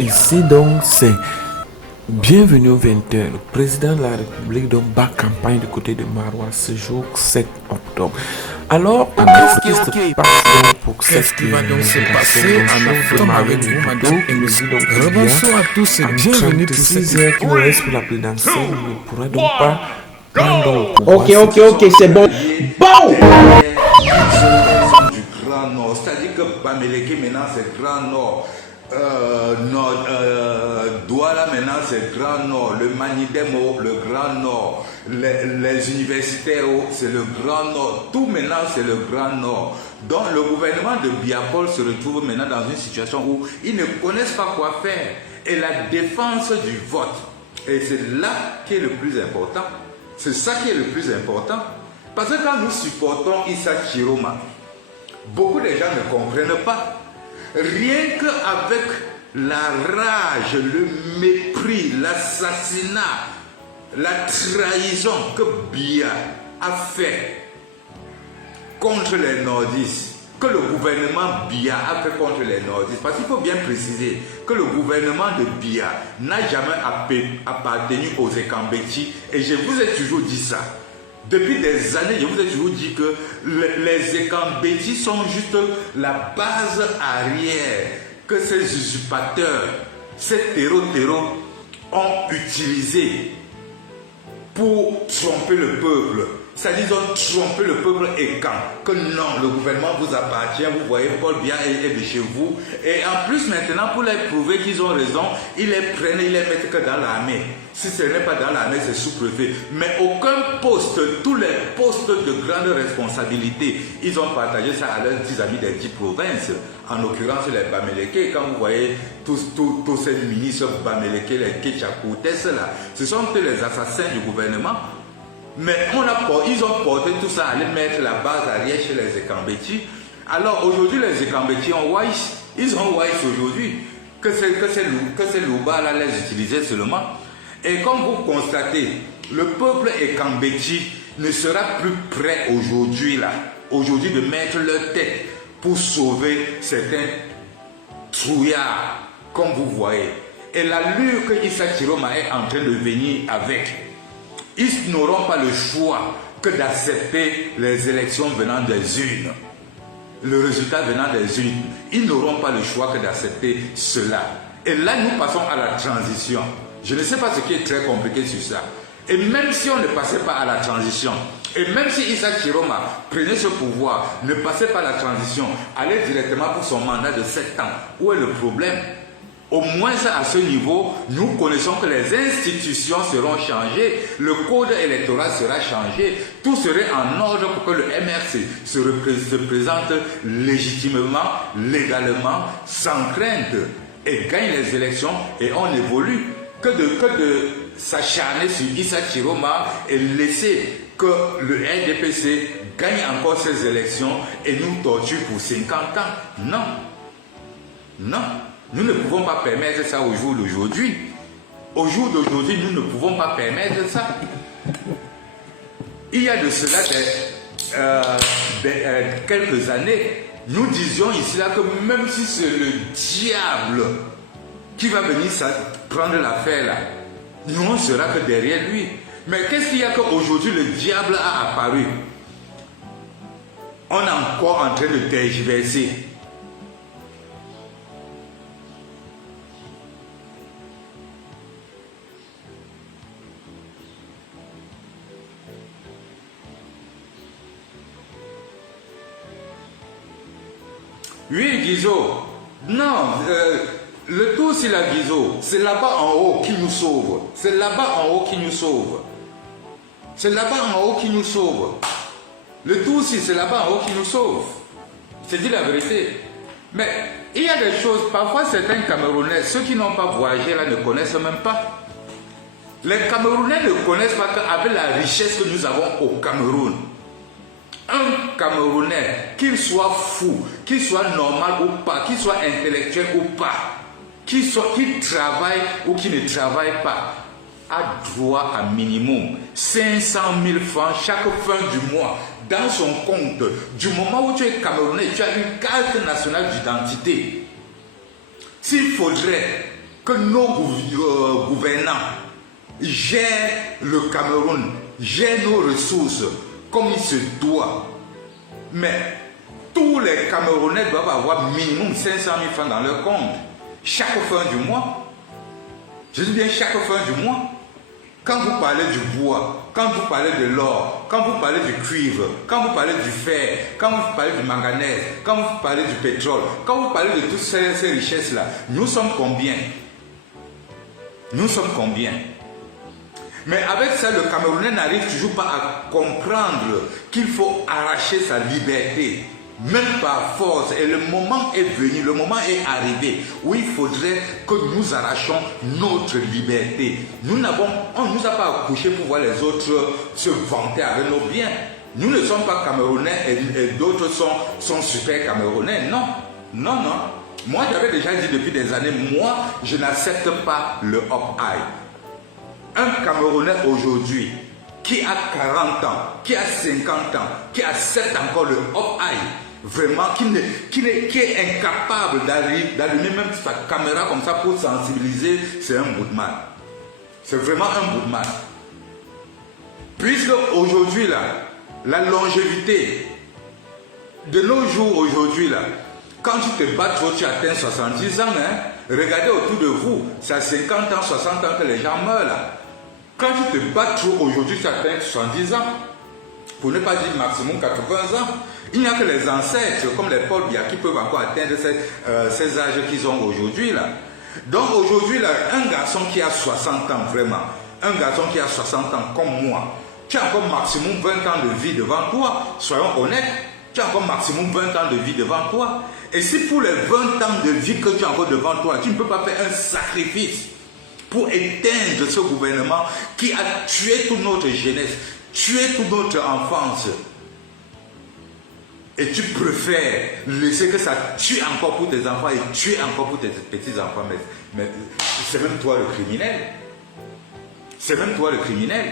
Ici donc c'est bienvenue au 20h. Le président de la République donc bat campagne du côté de Maroua ce jour 7 octobre. Alors, Qu'est-ce qui va donc se passer en Afrique avec vous, madame et bonsoir à tous et bienvenue pour 6 heures qui nous reste pour la présidentielle. Nous ne pourrons donc pas prendre au pouvoir. Ok, c'est bon. Bon! Du Grand Nord, c'est-à-dire que Bamileke maintenant c'est Grand Nord. Douala maintenant c'est Grand Nord, le Manidemo le Grand Nord, les universitaires c'est le Grand Nord, tout maintenant c'est le Grand Nord. Donc le gouvernement de Biapol se retrouve maintenant dans une situation où ils ne connaissent pas quoi faire. Et la défense du vote, et c'est là qui est le plus important, c'est ça qui est le plus important. Parce que quand nous supportons Issa Chiroma, beaucoup de gens ne comprennent pas. Rien qu'avec la rage, le mépris, l'assassinat, la trahison que Biya a fait contre les nordistes, que le gouvernement Biya a fait contre les nordistes, parce qu'il faut bien préciser que le gouvernement de Biya n'a jamais appartenu aux Ekambeti, et je vous ai toujours dit ça. Depuis des années, je vous ai toujours dit que les Ekambeti sont juste la base arrière que ces usurpateurs, ces terreaux ont utilisé pour tromper le peuple. C'est-à-dire qu'ils ont trompé le peuple écan. Que non, le gouvernement vous appartient, vous voyez, Paul Biya est de chez vous. Et en plus maintenant, pour les prouver qu'ils ont raison, ils les prennent, ils les mettent que dans l'armée. Si ce n'est pas dans l'armée, c'est sous-préfet. Mais aucun poste, tous les postes de grande responsabilité, ils ont partagé ça à leurs 10 amis des 10 provinces. En l'occurrence, les Bamileke, quand vous voyez tous ces ministres Bamileke, les Ketchakoutes, là, ce sont les assassins du gouvernement. Mais ils ont porté tout ça à aller mettre la base arrière chez les Ekambeti. Alors aujourd'hui, les Ekambeti ont wise. Ils ont wise aujourd'hui. Que ces loups-là les utilisaient seulement. Et comme vous constatez, le peuple Ekambeti ne sera plus prêt aujourd'hui de mettre leur tête pour sauver certains trouillards, comme vous voyez. Et l'allure que Issa Chiroma est en train de venir avec, ils n'auront pas le choix que d'accepter les élections venant des urnes. Le résultat venant des urnes. Ils n'auront pas le choix que d'accepter cela. Et là, nous passons à la transition. Je ne sais pas ce qui est très compliqué sur ça. Et même si on ne passait pas à la transition, et même si Issa Chiroma prenait ce pouvoir, ne passait pas à la transition, allait directement pour son mandat de 7 ans, où est le problème? Au moins à ce niveau, nous connaissons que les institutions seront changées, le code électoral sera changé, tout serait en ordre pour que le MRC se présente légitimement, légalement, sans crainte, et gagne les élections et on évolue. Que de s'acharner sur Issa Chiroma et laisser que le RDPC gagne encore ces élections et nous torture pour 50 ans. Non. Non. Nous ne pouvons pas permettre ça au jour d'aujourd'hui. Au jour d'aujourd'hui, nous ne pouvons pas permettre ça. Il y a de cela quelques années, nous disions ici là que même si c'est le diable qui va venir prendre l'affaire là, nous on sera que derrière lui. Mais qu'est-ce qu'il y a qu'aujourd'hui le diable a apparu? On est encore en train de tergiverser. Oui, Guizot. Non, le tout c'est la Guizot. C'est là-bas en haut qui nous sauve. C'est là-bas en haut qui nous sauve. C'est là-bas en haut qui nous sauve. Le tout aussi, c'est là-bas en haut qui nous sauve. C'est dit la vérité. Mais il y a des choses, parfois certains Camerounais, ceux qui n'ont pas voyagé là ne connaissent même pas. Les Camerounais ne connaissent pas qu'avec la richesse que nous avons au Cameroun, un Camerounais, qu'il soit fou, qu'il soit normal ou pas, qu'il soit intellectuel ou pas, qu'il travaille ou qu'il ne travaille pas, a droit à minimum 500 000 francs chaque fin du mois dans son compte. Du moment où tu es Camerounais, tu as une carte nationale d'identité. S'il faudrait que nos gouvernants gèrent le Cameroun, gèrent nos ressources comme il se doit. Mais tous les Camerounais doivent avoir minimum 500 000 francs dans leur compte chaque fin du mois. Je dis bien chaque fin du mois. Quand vous parlez du bois, quand vous parlez de l'or, quand vous parlez du cuivre, quand vous parlez du fer, quand vous parlez du manganèse, quand vous parlez du pétrole, quand vous parlez de toutes ces richesses-là, nous sommes combien? Nous sommes combien? Mais avec ça, le Camerounais n'arrive toujours pas à comprendre qu'il faut arracher sa liberté, même par force. Et le moment est venu, le moment est arrivé où il faudrait que nous arrachions notre liberté. On ne nous a pas accouchés pour voir les autres se vanter avec nos biens. Nous ne sommes pas Camerounais et d'autres sont super Camerounais. Non, non, non. Moi, j'avais déjà dit depuis des années, moi, je n'accepte pas le up-high. Un Camerounais aujourd'hui qui a 40 ans, qui a 50 ans, qui accepte encore le up-high, vraiment, qui est incapable d'allumer même sa caméra comme ça pour sensibiliser, c'est un bout de mal. C'est vraiment un bout de mal. Puisque aujourd'hui, là, la longévité de nos jours aujourd'hui, là, quand tu te bats trop, tu atteins 70 ans, hein, regardez autour de vous, c'est à 50 ans, 60 ans que les gens meurent, là. Quand tu te bats trop aujourd'hui, tu atteins 70 ans, pour ne pas dire maximum 80 ans. Il n'y a que les ancêtres, comme les Paul Biya, qui peuvent encore atteindre ces âges qu'ils ont aujourd'hui, là. Donc aujourd'hui, là, un garçon qui a 60 ans, vraiment, un garçon qui a 60 ans comme moi, tu as encore maximum 20 ans de vie devant toi, soyons honnêtes, tu as encore maximum 20 ans de vie devant toi. Et si pour les 20 ans de vie que tu as encore devant toi, tu ne peux pas faire un sacrifice pour éteindre ce gouvernement qui a tué toute notre jeunesse, tué toute notre enfance, et tu préfères laisser que ça tue encore pour tes enfants et tuer encore pour tes petits-enfants, mais c'est même toi le criminel. C'est même toi le criminel.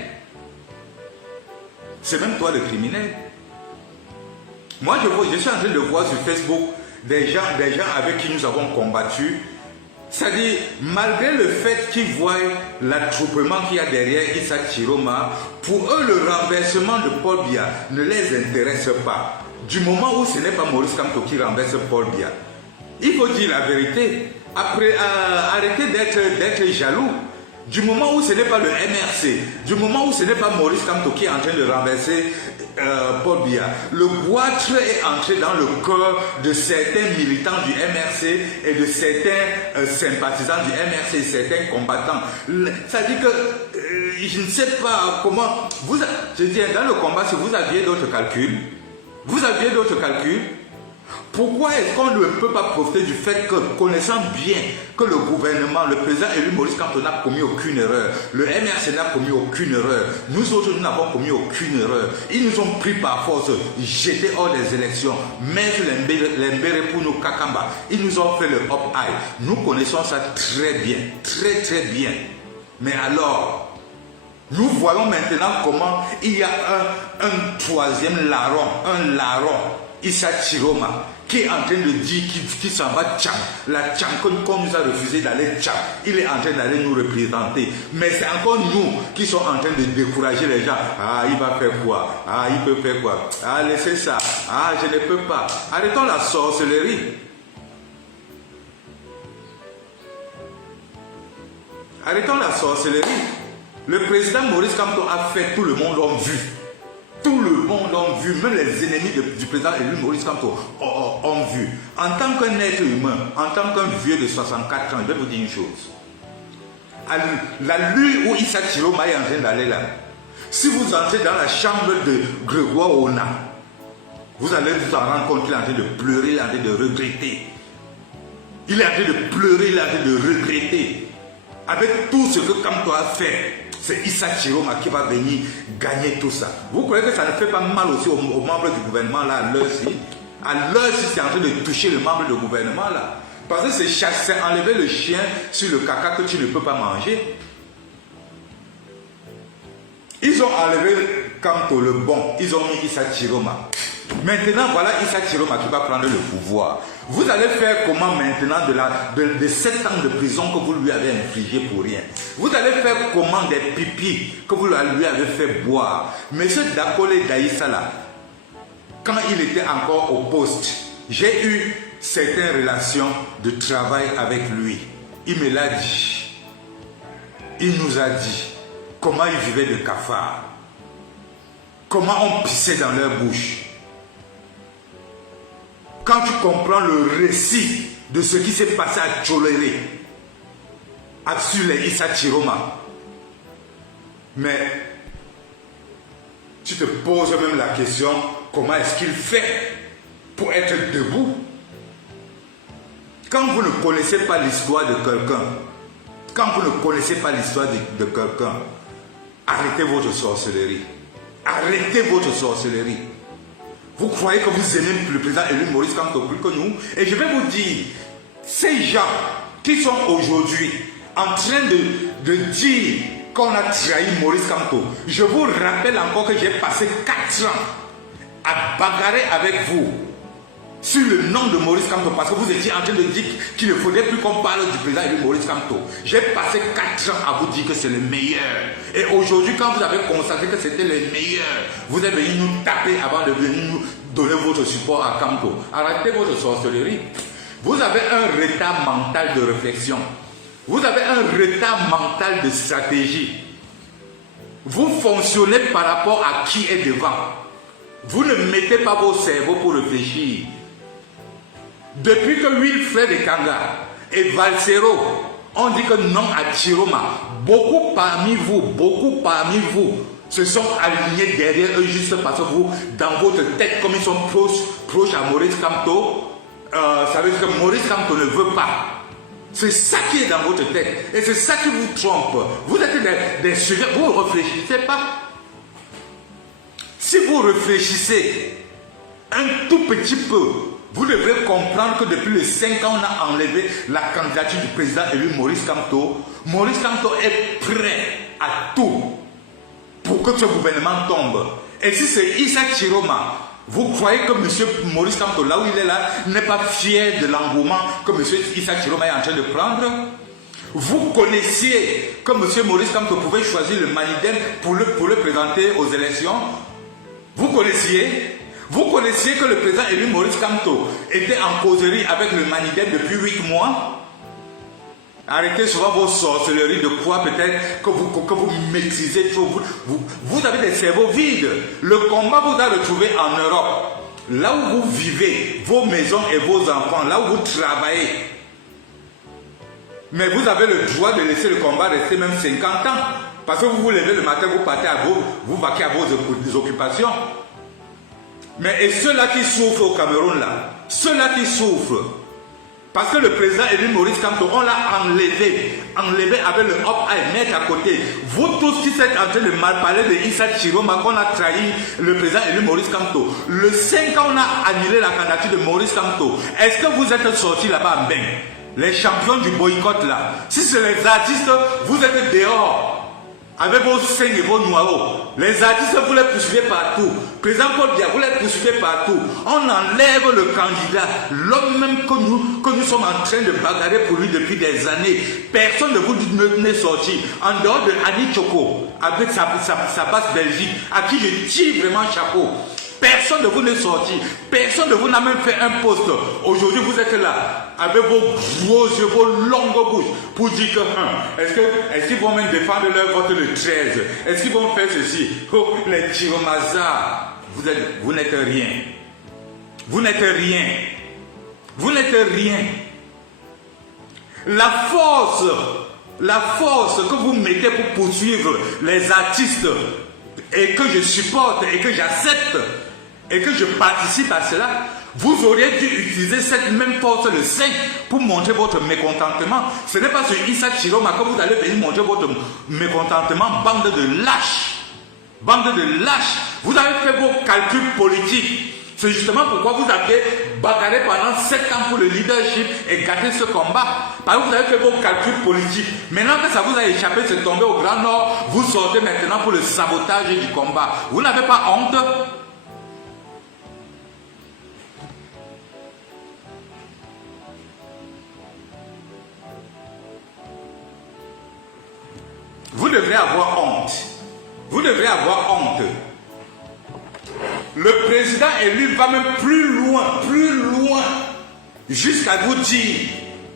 C'est même toi le criminel. Moi, je suis en train de voir sur Facebook des gens avec qui nous avons combattu. C'est-à-dire, malgré le fait qu'ils voient l'attroupement qu'il y a derrière Issa Chiroma, pour eux, le renversement de Paul Biya ne les intéresse pas. Du moment où ce n'est pas Maurice Kamto qui renverse Paul Biya, il faut dire la vérité. Après, arrêtez d'être jaloux. Du moment où ce n'est pas le MRC, du moment où ce n'est pas Maurice Kamto qui est en train de renverser Paul Biya, le goitre est entré dans le cœur de certains militants du MRC et de certains sympathisants du MRC, certains combattants. Ça dit que je ne sais pas comment. Je dis, dans le combat, si vous aviez d'autres calculs, pourquoi est-ce qu'on ne peut pas profiter du fait que, connaissant bien que le gouvernement, le président élu Maurice Kamto n'a commis aucune erreur, le MRC n'a commis aucune erreur, nous autres nous n'avons commis aucune erreur, ils nous ont pris par force, jetés hors des élections, mettre l'embéré pour nous Kakamba, ils nous ont fait le up-high. Nous connaissons ça très bien, très très bien. Mais alors, nous voyons maintenant comment il y a un troisième larron, Issa Chiroma, qui est en train de dire qu'il s'en va Tcham. La Tcham, qu'on nous a refusé d'aller Tcham, il est en train d'aller nous représenter. Mais c'est encore nous qui sommes en train de décourager les gens. Ah, il va faire quoi? Ah, il peut faire quoi? Ah, laissez ça. Ah, je ne peux pas. Arrêtons la sorcellerie. Arrêtons la sorcellerie. Le président Maurice Kamto a fait, tout le monde l'a vu. Tout le monde l'a vu, même les ennemis du président élu Maurice Kamto ont vu. En tant qu'un être humain, en tant qu'un vieux de 64 ans, je vais vous dire une chose. La nuit où Issa Chiroma est en train d'aller là, si vous entrez dans la chambre de Grégoire Ona, vous allez vous en rendre compte qu'il est en train de pleurer, il est en train de regretter. Il est en train de pleurer, il est en train de regretter. Avec tout ce que Kamto a fait, c'est Issa Chiroma qui va venir gagner tout ça. Vous croyez que ça ne fait pas mal aussi aux membres du gouvernement là, à l'heure-ci? À l'heure-ci, c'est en train de toucher le membre du gouvernement là. Parce que c'est enlever le chien sur le caca que tu ne peux pas manger. Ils ont enlevé Kamto le bon, ils ont mis Issa Chiroma. Maintenant, voilà Issa Chiroma qui va prendre le pouvoir. Vous allez faire comment maintenant de 7 ans de prison que vous lui avez infligé pour rien? Vous allez faire comment des pipis que vous lui avez fait boire? Monsieur Dakole Daïssa là, quand il était encore au poste, j'ai eu certaines relations de travail avec lui. Il me l'a dit. Il nous a dit comment ils vivaient de cafards. Comment on pissait dans leur bouche. Quand tu comprends le récit de ce qui s'est passé à Tcholéré, sur les Issa Chiroma, mais tu te poses même la question, comment est-ce qu'il fait pour être debout? Quand vous ne connaissez pas l'histoire de quelqu'un, quand vous ne connaissez pas l'histoire de quelqu'un, arrêtez votre sorcellerie. Arrêtez votre sorcellerie. Vous croyez que vous aimez le président élu Maurice Kamto plus que nous? Et je vais vous dire, ces gens qui sont aujourd'hui en train de dire qu'on a trahi Maurice Kamto, je vous rappelle encore que j'ai passé 4 ans à bagarrer avec vous sur le nom de Maurice Kamto parce que vous étiez en train de dire qu'il ne faudrait plus qu'on parle du président élu Maurice Kamto. J'ai passé 4 ans à vous dire que c'est le meilleur. Et aujourd'hui, quand vous avez constaté que c'était le meilleur, vous êtes venu nous taper avant de venir nous donner votre support à Kamto. Arrêtez votre sorcellerie. Vous avez un retard mental de réflexion. Vous avez un retard mental de stratégie. Vous fonctionnez par rapport à qui est devant. Vous ne mettez pas vos cerveaux pour réfléchir. Depuis que Wilfred Ekanga et Valsero ont dit que non à Chiroma, beaucoup parmi vous se sont alignés derrière eux juste parce que vous, dans votre tête, comme ils sont proches à Maurice Kamto, ça veut dire que Maurice Kamto ne veut pas. C'est ça qui est dans votre tête. Et c'est ça qui vous trompe. Vous êtes des sujets, vous ne réfléchissez pas. Si vous réfléchissez un tout petit peu, vous devrez comprendre que depuis les 5 ans, on a enlevé la candidature du président élu Maurice Kamto. Maurice Kamto est prêt à tout pour que ce gouvernement tombe. Et si c'est Issa Chiroma, vous croyez que M. Maurice Kamto, là où il est là, n'est pas fier de l'engouement que M. Issa Chiroma est en train de prendre? Vous connaissiez que M. Maurice Kamto pouvait choisir le Manidem pour le présenter aux élections? Vous connaissiez que le président élu Maurice Kamto était en causerie avec le Manidem depuis 8 mois? Arrêtez souvent vos sorcelleries de quoi peut-être que vous maîtrisez trop. Vous avez des cerveaux vides. Le combat vous a retrouvé en Europe. Là où vous vivez, vos maisons et vos enfants, là où vous travaillez. Mais vous avez le droit de laisser le combat rester même 50 ans. Parce que vous vous levez le matin, vous partez vous vaquez à vos occupations. Mais et ceux-là qui souffrent au Cameroun là, ceux-là qui souffrent, parce que le président élu Maurice Kamto, on l'a enlevé avec le hop-eye, mettre à côté. Vous tous qui êtes en train de mal parler de Issa Chiroma, qu'on a trahi le président élu Maurice Kamto. Le 5 ans, on a annulé la candidature de Maurice Kamto. Est-ce que vous êtes sortis là-bas en bain? Les champions du boycott là, si c'est les artistes, vous êtes dehors. Avec vos seins et vos noyaux. Les artistes, vous les poursuivez partout. Président Paul Biya, vous les poursuivez partout. On enlève le candidat, l'homme même que nous sommes en train de bagarrer pour lui depuis des années. Personne de vous n'est sorti. En dehors de Annie Choco, avec sa basse Belgique, à qui je tire vraiment chapeau. Personne de vous n'est sorti. Personne de vous n'a même fait un poste. Aujourd'hui, vous êtes là, avec vos gros yeux, vos longues bouches, pour dire que, est-ce qu'ils vont même défendre leur vote le 13? Est-ce qu'ils vont faire ceci? Oh, les Chiromaza, vous n'êtes rien. Vous n'êtes rien. Vous n'êtes rien. La force que vous mettez pour poursuivre les artistes, et que je supporte, et que j'accepte, et que je participe à cela, vous auriez dû utiliser cette même force le 5 pour montrer votre mécontentement. Ce n'est pas sur Issa Chiroma que vous allez venir montrer votre mécontentement, bande de lâches. Bande de lâches. Vous avez fait vos calculs politiques. C'est justement pourquoi vous avez bagarré pendant 7 ans pour le leadership et gâté ce combat. Parce que vous avez fait vos calculs politiques. Maintenant que ça vous a échappé, c'est tombé au Grand Nord, vous sortez maintenant pour le sabotage du combat. Vous n'avez pas honte? Vous devrez avoir honte. Vous devrez avoir honte. Le président élu va même plus loin, jusqu'à vous dire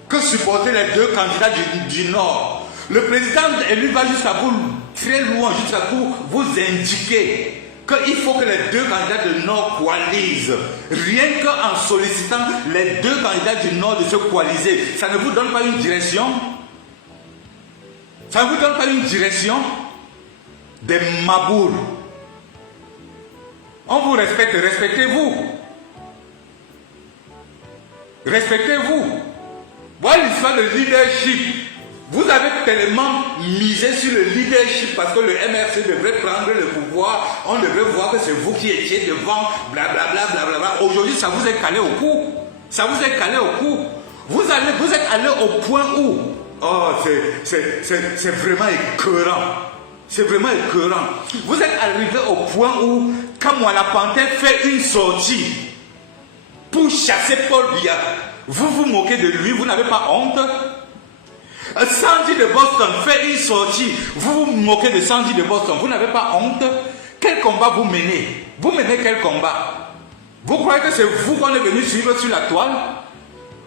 que supporter les deux candidats du Nord. Le président élu va jusqu'à vous, très loin, jusqu'à vous indiquer qu'il faut que les deux candidats du Nord coalisent. Rien qu'en sollicitant les deux candidats du Nord de se coaliser, ça ne vous donne pas une direction? Ça ne vous donne pas une direction? Des maboules. On vous respecte, respectez-vous. Respectez-vous. Voilà l'histoire de leadership. Vous avez tellement misé sur le leadership parce que le MRC devrait prendre le pouvoir. On devrait voir que c'est vous qui étiez devant, blablabla, blablabla. Aujourd'hui, ça vous est calé au cou. Ça vous est calé au cou. Vous êtes allé au point où... Oh, c'est vraiment écœurant. C'est vraiment écœurant. Vous êtes arrivé au point où, quand Moala Panthère fait une sortie pour chasser Paul Biya, vous vous moquez de lui, vous n'avez pas honte? Sandy de Boston fait une sortie, vous vous moquez de Sandy de Boston, vous n'avez pas honte? Quel combat vous menez? Vous menez quel combat? Vous croyez que c'est vous qu'on est venu suivre sur la toile?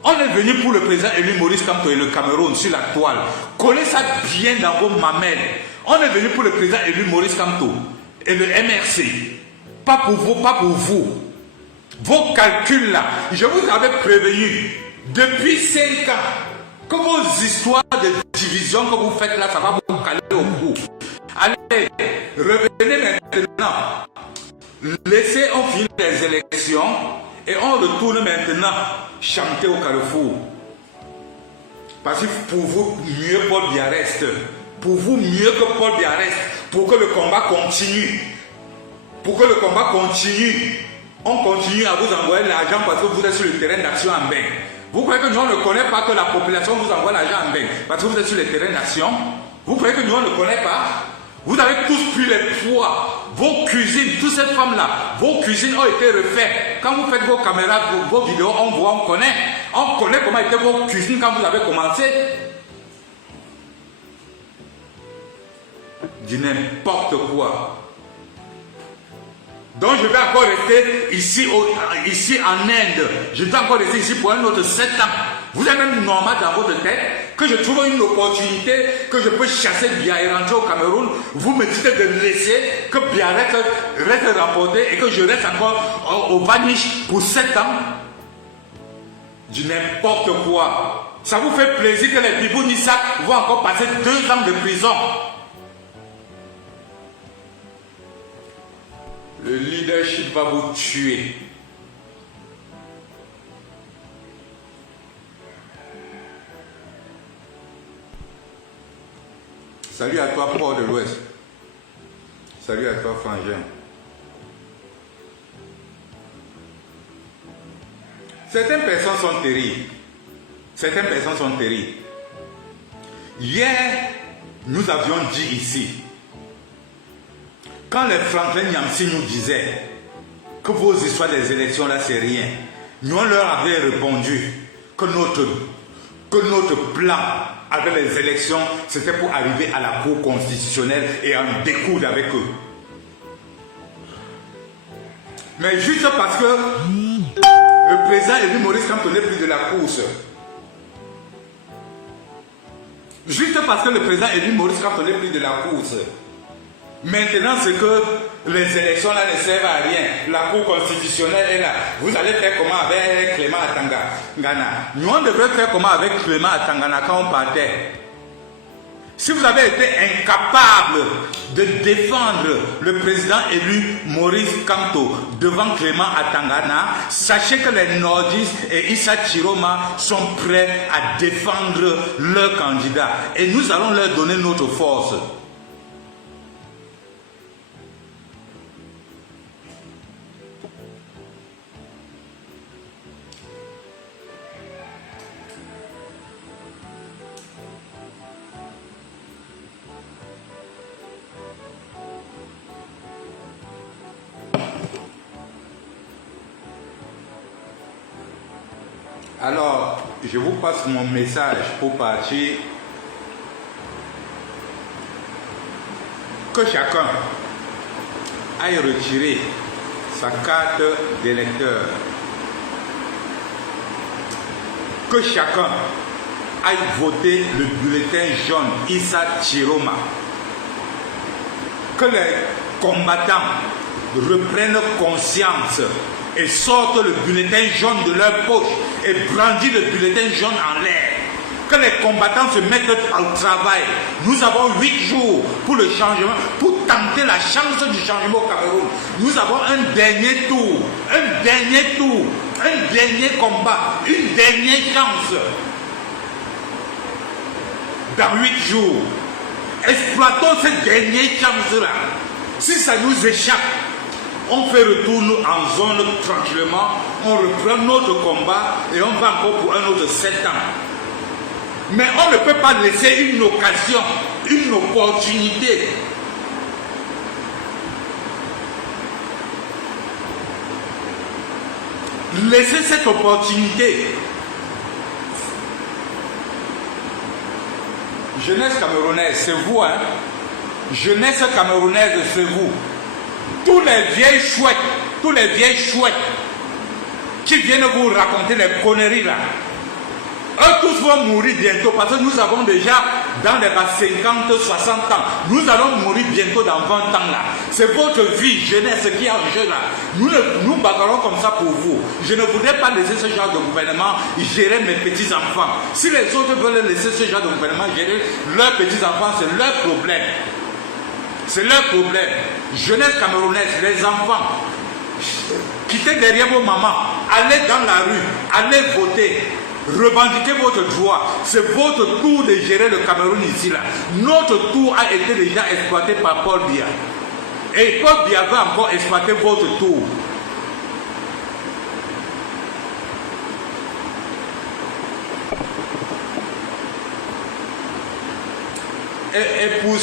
On est venu pour le président élu Maurice Kamto et le Cameroun sur la toile. Collez ça bien dans vos mamelles. On est venu pour le président élu Maurice Kamto et le MRC. Pas pour vous, pas pour vous. Vos calculs là, je vous avais prévenu depuis 5 ans que vos histoires de division que vous faites là, ça va vous caler au cou. Allez, revenez maintenant. Laissez, on finit les élections et on retourne maintenant chanter au Carrefour. Parce que pour vous, mieux Paul Biya reste. Pour vous, mieux que Paul Biya reste. Pour que le combat continue. Pour que le combat continue. On continue à vous envoyer l'argent parce que vous êtes sur le terrain d'action en bain. Vous croyez que nous on ne connaît pas que la population vous envoie l'argent en bain parce que vous êtes sur le terrain d'action? Vous croyez que nous on ne connaît pas? Vous avez tous pris les poids. Vos cuisines, toutes ces femmes-là, vos cuisines ont été refaites. Quand vous faites vos caméras, vos vidéos, on voit, on connaît. On connaît comment étaient vos cuisines quand vous avez commencé. Du n'importe quoi. Donc je vais encore rester ici en Inde. Je dois encore rester ici pour un autre 7 ans. Vous êtes même normal dans votre tête que je trouve une opportunité, que je peux chasser Biya et rentrer au Cameroun. Vous me dites de laisser que Biya reste remporté et que je reste encore au Vanish pour 7 ans. Du n'importe quoi. Ça vous fait plaisir que les Bibou Nissak vont encore passer 2 ans de prison. Le leadership va vous tuer. Salut à toi, Port de l'Ouest. Salut à toi, Frangin. Certaines personnes sont terribles. Certaines personnes sont terribles. Hier, nous avions dit ici, quand les Franklin Nyamsi nous disaient que vos histoires des élections là c'est rien, nous on leur avait répondu que notre plan avec les élections c'était pour arriver à la Cour constitutionnelle et en découdre avec eux. Mais juste parce que le président élu Maurice Kamto n'est plus de la course, juste parce que le président élu Maurice Kamto n'est plus de la course, maintenant, c'est que les élections là ne servent à rien. La Cour constitutionnelle est là. Vous allez faire comment avec Clément Atangana? Nous, on devrait faire comment avec Clément Atangana quand on partait? Si vous avez été incapable de défendre le président élu Maurice Kamto devant Clément Atangana, sachez que les nordistes et Issa Chiroma sont prêts à défendre leur candidat. Et nous allons leur donner notre force. Alors, je vous passe mon message pour partir que chacun aille retirer sa carte d'électeur, que chacun aille voter le bulletin jaune Issa Chiroma, que les combattants reprennent conscience et sortent le bulletin jaune de leur poche et brandissent le bulletin jaune en l'air. Que les combattants se mettent au travail. Nous avons 8 jours pour le changement, pour tenter la chance du changement au Cameroun. Nous avons un dernier tour, un dernier combat, une dernière chance. Dans 8 jours, exploitons cette dernière chance-là. Si ça nous échappe, on fait retour en zone tranquillement, on reprend notre combat et on va encore pour un autre 7 ans. Mais on ne peut pas laisser une occasion, une opportunité. Laissez cette opportunité. Jeunesse camerounaise, c'est vous, hein? Jeunesse camerounaise, c'est vous. Tous les vieilles chouettes qui viennent vous raconter les conneries là. Eux tous vont mourir bientôt parce que nous avons déjà dans les 50, 60 ans. Nous allons mourir bientôt dans 20 ans là. C'est votre vie, jeunesse qui est en jeu là. Nous bagarrons comme ça pour vous. Je ne voudrais pas laisser ce genre de gouvernement gérer mes petits-enfants. Si les autres veulent laisser ce genre de gouvernement gérer leurs petits-enfants, c'est leur problème. C'est leur problème. Jeunesse camerounaise, les enfants, quittez derrière vos mamans, allez dans la rue, allez voter. Revendiquez votre droit. C'est votre tour de gérer le Cameroun ici là. Notre tour a été déjà exploité par Paul Biya. Et Paul Biya va encore exploiter votre tour. Et pour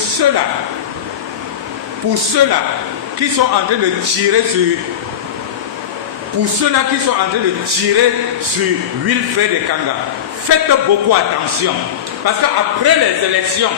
ceux-là qui sont en train de tirer sur... Pour ceux-là qui sont en train de tirer sur Wilfred Ekanga, faites beaucoup attention. Parce qu'après les élections,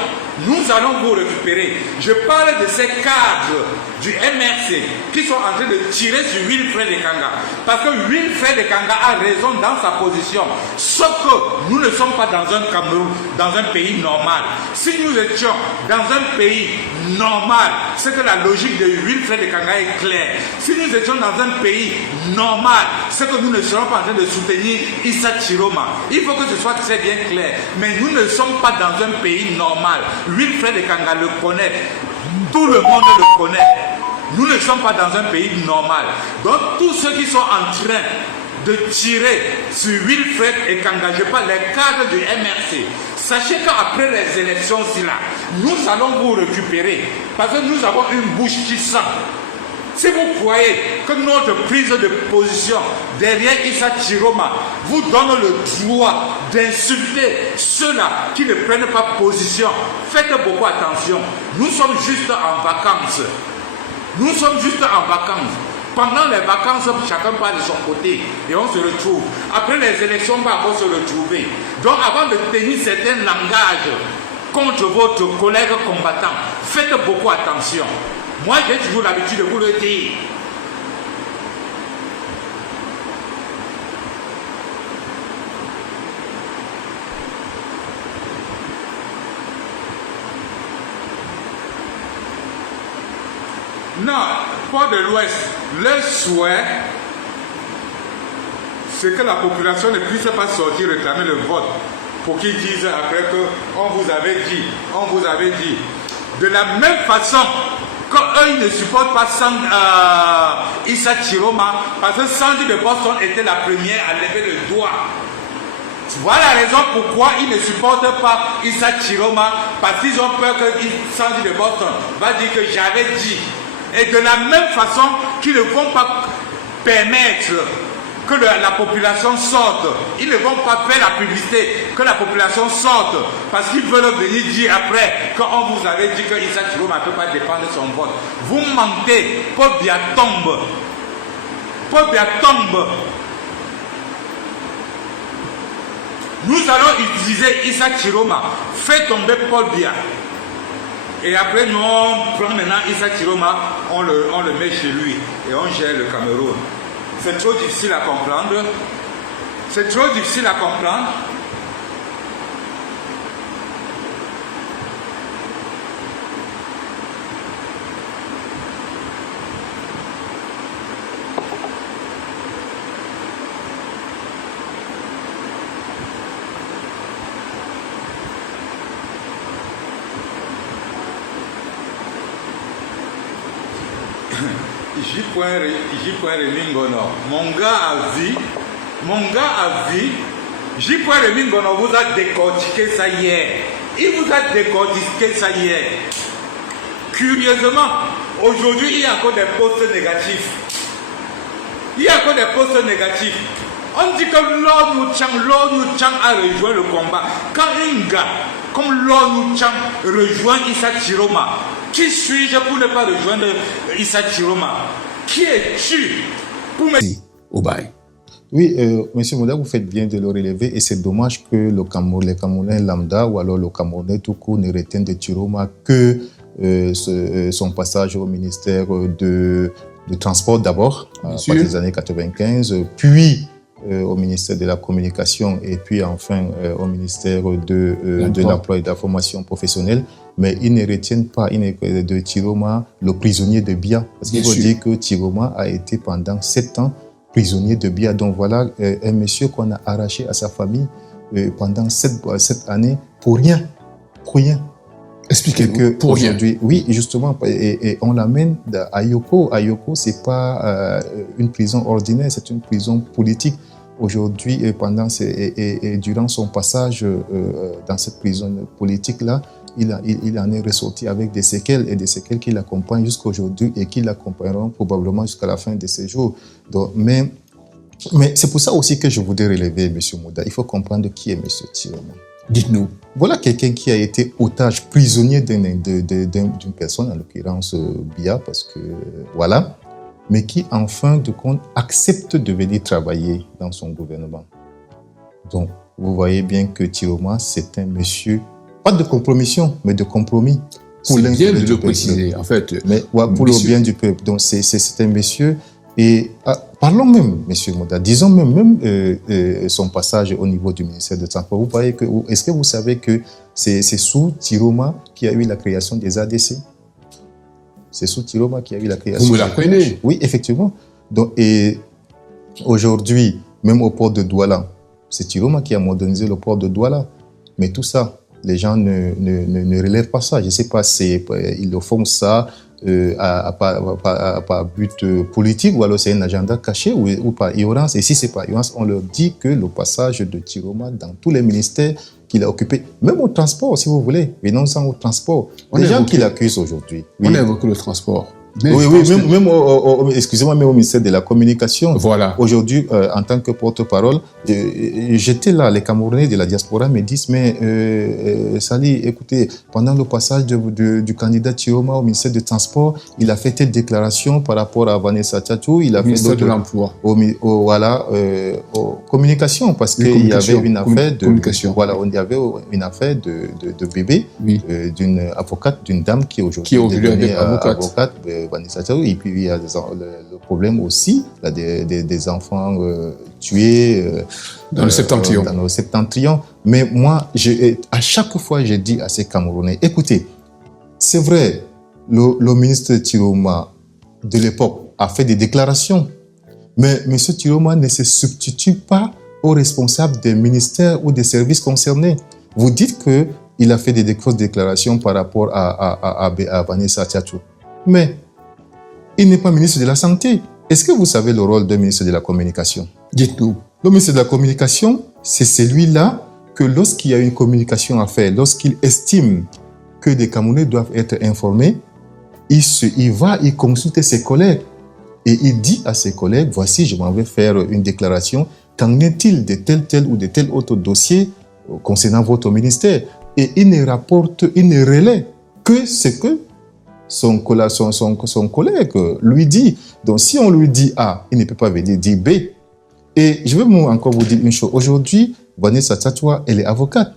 nous allons vous récupérer. Je parle de ces cadres du MRC qui sont en train de tirer sur Wilfred Ekanga. Parce que Wilfred Ekanga a raison dans sa position. Sauf que nous ne sommes pas dans un Cameroun, dans un pays normal. Si nous étions dans un pays normal, c'est que la logique de Wilfred Ekanga est claire. Si nous étions dans un pays normal, c'est que nous ne serons pas en train de soutenir Issa Chiroma. Il faut que ce soit très bien clair. Mais nous ne sommes pas dans un pays normal. Wilfred Ekanga le connaît. Tout le monde le connaît. Nous ne sommes pas dans un pays normal. Donc tous ceux qui sont en train de tirer sur Wilfred Ekanga, je parle des cadres du MRC, sachez qu'après les élections, nous allons vous récupérer. Parce que nous avons une bouche qui sent. Si vous croyez que notre prise de position derrière Issa Chiroma vous donne le droit d'insulter ceux-là qui ne prennent pas position, faites beaucoup attention. Nous sommes juste en vacances. Nous sommes juste en vacances. Pendant les vacances, chacun part de son côté et on se retrouve. Après les élections, on va encore se retrouver. Donc avant de tenir certains langages contre votre collègue combattant, faites beaucoup attention. Moi, j'ai toujours l'habitude de vous le dire. Non, pas de l'Ouest. Le souhait, c'est que la population ne puisse pas sortir réclamer le vote pour qu'ils disent après qu'on vous avait dit, on vous avait dit. De la même façon qu'eux, ils ne supportent pas Issa Chiroma, parce que Sandy de Boston était la première à lever le doigt. Voilà la raison pourquoi ils ne supportent pas Issa Chiroma, parce qu'ils ont peur que Sandy de Boston va dire que j'avais dit. Et de la même façon qu'ils ne vont pas permettre que la population sorte. Ils ne vont pas faire la publicité, que la population sorte, parce qu'ils veulent venir dire après qu'on vous avait dit que Issa Chiroma ne peut pas défendre son vote. Vous mentez, Paul Biya tombe. Paul Biya tombe. Nous allons utiliser Issa Chiroma. Fais tomber Paul Biya. Et après, nous, on prend maintenant Issa Chiroma, on le met chez lui et on gère le Cameroun. C'est trop difficile à comprendre. C'est trop difficile à comprendre. J.Remy Ngono, mon gars a vu, J.Remy Ngono vous a décortiqué ça hier. Il vous a décortiqué ça hier. Curieusement, aujourd'hui, il y a encore des postes négatifs. On dit que Lord Chang a rejoint le combat. Quand un gars comme Lord Chang rejoint Issa Chiroma, qui suis-je pour ne pas rejoindre Issa Chiroma? Qui es-tu pour me... Obaye. Oui, Monsieur Mouda, vous faites bien de le relever et c'est dommage que les Camerounais lambda ou alors le Camerounais tout court ne retiennent de Chiroma que son passage au ministère de Transport d'abord, à partir des années 95, puis au ministère de la Communication et puis enfin au ministère de l'Emploi et de la Formation professionnelle. Mais ils ne retiennent pas de Chiroma le prisonnier de Biya. Parce qu'il faut dire que Chiroma a été pendant 7 ans prisonnier de Biya. Donc voilà un monsieur qu'on a arraché à sa famille pendant 7 années pour rien. Expliquez que pour aujourd'hui, oui, justement, et on l'amène à Yoko. À Yoko, c'est pas une prison ordinaire, c'est une prison politique. Aujourd'hui, et durant son passage dans cette prison politique-là, il en est ressorti avec des séquelles et des séquelles qui l'accompagnent jusqu'à aujourd'hui et qui l'accompagneront probablement jusqu'à la fin de ses jours. Donc, mais c'est pour ça aussi que je voudrais relever M. Mouda. Il faut comprendre qui est M. Chiroma. Dites-nous. Voilà quelqu'un qui a été otage, prisonnier d'une personne, en l'occurrence Biya, parce que voilà, mais qui en fin de compte accepte de venir travailler dans son gouvernement. Donc, vous voyez bien que Chiroma, c'est un monsieur, pas de compromission, mais de compromis. C'est bien de le préciser, en fait. Mais pour le bien du peuple. Donc, c'est un monsieur. Et parlons même, M. Mouda, disons même son passage au niveau du ministère de Transport. Vous voyez est-ce que vous savez que c'est sous Chiroma qui a eu la création des ADC? C'est sous Chiroma qui a eu la création. Vous me l'apprenez? Oui, effectivement. Donc, et aujourd'hui, même au port de Douala, c'est Chiroma qui a modernisé le port de Douala. Mais tout ça, les gens ne relèvent pas ça. Je ne sais pas, ils le font ça par but politique ou alors c'est un agenda caché ou par ignorance. Et si c'est par ignorance, on leur dit que le passage de Chiroma dans tous les ministères qu'il a occupés, même au transport, si vous voulez, venons-en au transport, les gens qui l'accusent aujourd'hui. Oui. On a évoqué le transport. Oui, même excusez-moi, même au ministère de la Communication. Voilà. Aujourd'hui, en tant que porte-parole, j'étais là, les Camerounais de la diaspora me disent, mais Sali, écoutez, pendant le passage du candidat Chiroma au ministère du Transport, il a fait telle déclaration par rapport à Vanessa Tchatchou, il a fait ministère de l'Emploi. Aux communications, parce qu'il y avait une affaire de communication. Voilà, il y avait une affaire de bébé, oui. d'une avocate, d'une dame qui aujourd'hui est devenue avocate. Vanessa Tchatchou, et puis il y a le problème aussi là, des enfants tués dans le septentrion. Dans le septentrion. Mais moi, à chaque fois, je dis à ces Camerounais, écoutez, c'est vrai, le ministre Chiroma de l'époque a fait des déclarations, mais M. Chiroma ne se substitue pas aux responsables des ministères ou des services concernés. Vous dites qu'il a fait des fausses déclarations par rapport à Vanessa Tchatchou, mais il n'est pas ministre de la Santé. Est-ce que vous savez le rôle du ministre de la Communication? Dites-nous. Le ministre de la Communication, c'est celui-là que lorsqu'il y a une communication à faire, lorsqu'il estime que des Camerounais doivent être informés, il consulte ses collègues et il dit à ses collègues, voici, je m'en vais faire une déclaration, qu'en est-il de tel ou de tel autre dossier concernant votre ministère? Et il ne relaie que ce que son collègue lui dit. Donc, si on lui dit A, il ne peut pas venir dire B. Et je vais encore vous dire une chose. Aujourd'hui, Vanessa Tchatchou, elle est avocate.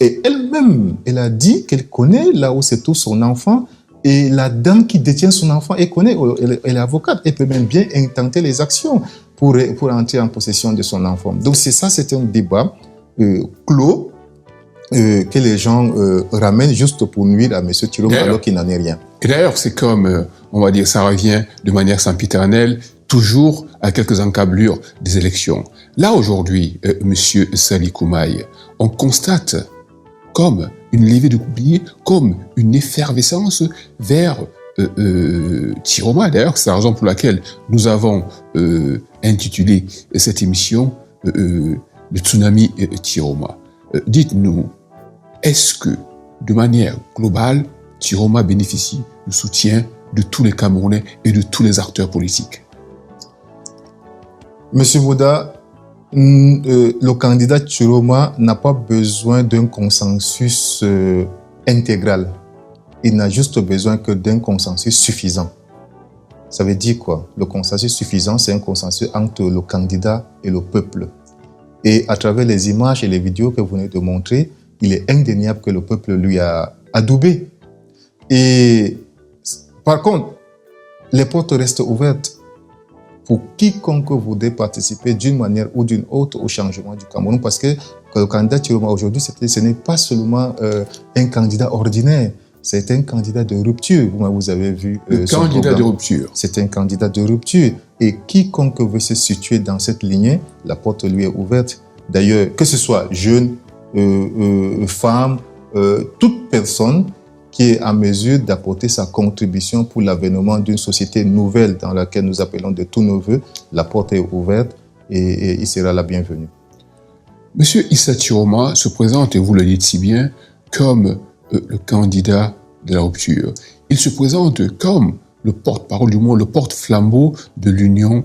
Et elle-même, elle a dit qu'elle connaît là où se trouve son enfant. Et la dame qui détient son enfant, elle connaît, elle est avocate. Elle peut même bien intenter les actions pour entrer en possession de son enfant. Donc c'est un débat clos que les gens ramènent juste pour nuire à M. Chiroma alors qu'il n'en est rien. Et d'ailleurs, c'est comme, on va dire, ça revient de manière sempiternelle, toujours à quelques encablures des élections. Là, aujourd'hui, M. Sali Koumaï, on constate comme une levée de bouclier, comme une effervescence vers Chiroma. D'ailleurs, c'est la raison pour laquelle nous avons intitulé cette émission le tsunami Chiroma. Dites-nous, est-ce que, de manière globale, Chiroma bénéficie du soutien de tous les Camerounais et de tous les acteurs politiques? Monsieur Mouda, le candidat Chiroma n'a pas besoin d'un consensus intégral. Il n'a juste besoin que d'un consensus suffisant. Ça veut dire quoi? Le consensus suffisant, c'est un consensus entre le candidat et le peuple. Et à travers les images et les vidéos que vous venez de montrer, il est indéniable que le peuple lui a adoubé. Et par contre, les portes restent ouvertes pour quiconque voudrait participer d'une manière ou d'une autre au changement du Cameroun, parce que le candidat Chiroma aujourd'hui, ce n'est pas seulement un candidat ordinaire, c'est un candidat de rupture. Vous avez vu son candidat programme. de rupture. C'est un candidat de rupture. Et quiconque veut se situer dans cette lignée, la porte lui est ouverte. D'ailleurs, que ce soit jeune, femme, toute personne qui est en mesure d'apporter sa contribution pour l'avènement d'une société nouvelle dans laquelle nous appelons de tous nos voeux, la porte est ouverte et il sera la bienvenue. Monsieur Issa Chiroma se présente, et vous le dites si bien, comme le candidat de la rupture. Il se présente comme le porte-parole, du moins le porte-flambeau de l'Union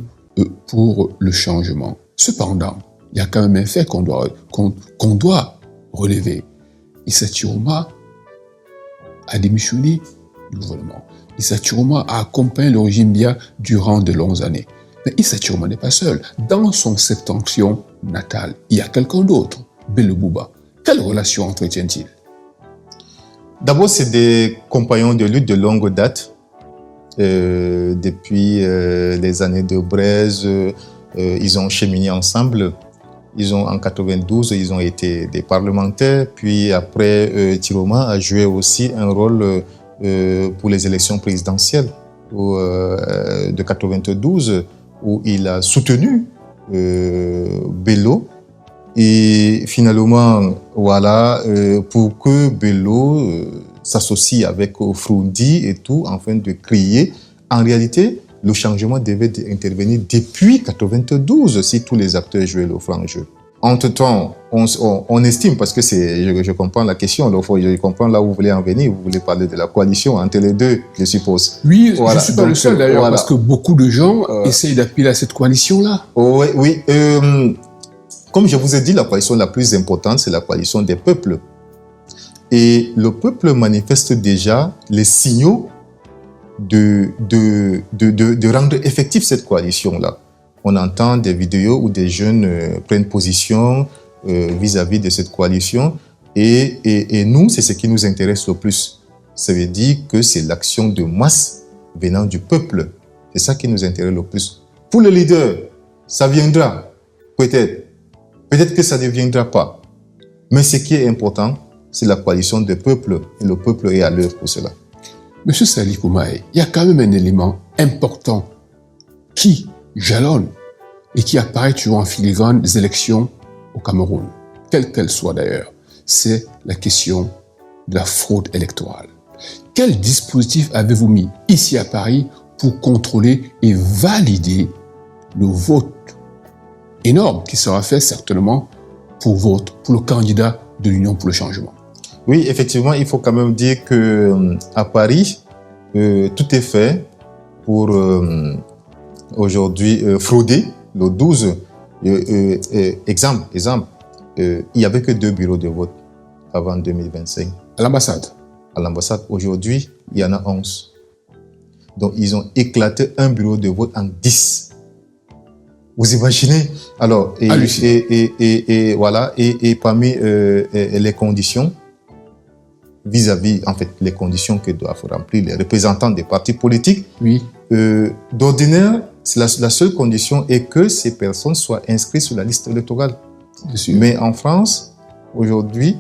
pour le changement. Cependant, il y a quand même un fait qu'on doit relever. Issa Chiroma a démissionné du gouvernement. Issa Chiroma a accompagné le régime Biya durant de longues années. Mais Issa Chiroma n'est pas seul. Dans son septentrion natal, il y a quelqu'un d'autre, Bello Bouba. Quelle relation entretient-il? D'abord, c'est des compagnons de lutte de longue date. Depuis les années de Braise, ils ont cheminé ensemble. En 92, ils ont été des parlementaires. Puis après, Chiroma a joué aussi un rôle pour les élections présidentielles de 92, où il a soutenu Bello. Et finalement, voilà, pour que Bello s'associe avec Froundi et tout, afin de créer, en réalité, le changement devait intervenir depuis 92 si tous les acteurs jouaient le franc jeu. Entre-temps, on estime, parce que je comprends la question, je comprends là où vous voulez en venir, vous voulez parler de la coalition entre les deux, je suppose. Oui, voilà. Je ne suis pas le seul d'ailleurs, voilà. parce que beaucoup de gens essayent d'appeler à cette coalition-là. Oui. Comme je vous ai dit, la coalition la plus importante, c'est la coalition des peuples. Et le peuple manifeste déjà les signaux de rendre effective cette coalition-là. On entend des vidéos où des jeunes prennent position vis-à-vis de cette coalition. Et nous, c'est ce qui nous intéresse le plus. Ça veut dire que c'est l'action de masse venant du peuple. C'est ça qui nous intéresse le plus. Pour le leader, ça viendra, peut-être. Peut-être que ça ne viendra pas. Mais ce qui est important, c'est la coalition des peuples. Et le peuple est à l'œuvre pour cela. Monsieur Sali Koumaï, il y a quand même un élément important qui jalonne et qui apparaît toujours en filigrane des élections au Cameroun, quelle qu'elle soit d'ailleurs. C'est la question de la fraude électorale. Quel dispositif avez-vous mis ici à Paris pour contrôler et valider le vote énorme qui sera fait certainement pour le candidat de l'Union pour le changement? Oui, effectivement, il faut quand même dire qu'à Paris, tout est fait pour aujourd'hui frauder le 12. Exemple, il n'y avait que 2 bureaux de vote avant 2025. À l'ambassade? À l'ambassade, aujourd'hui, il y en a 11. Donc, ils ont éclaté un bureau de vote en 10. Vous imaginez? Alors, et voilà, et parmi les conditions, vis-à-vis, en fait, les conditions que doivent remplir les représentants des partis politiques, Oui. d'ordinaire, la seule condition est que ces personnes soient inscrites sur la liste électorale. Bien sûr. Mais en France, aujourd'hui,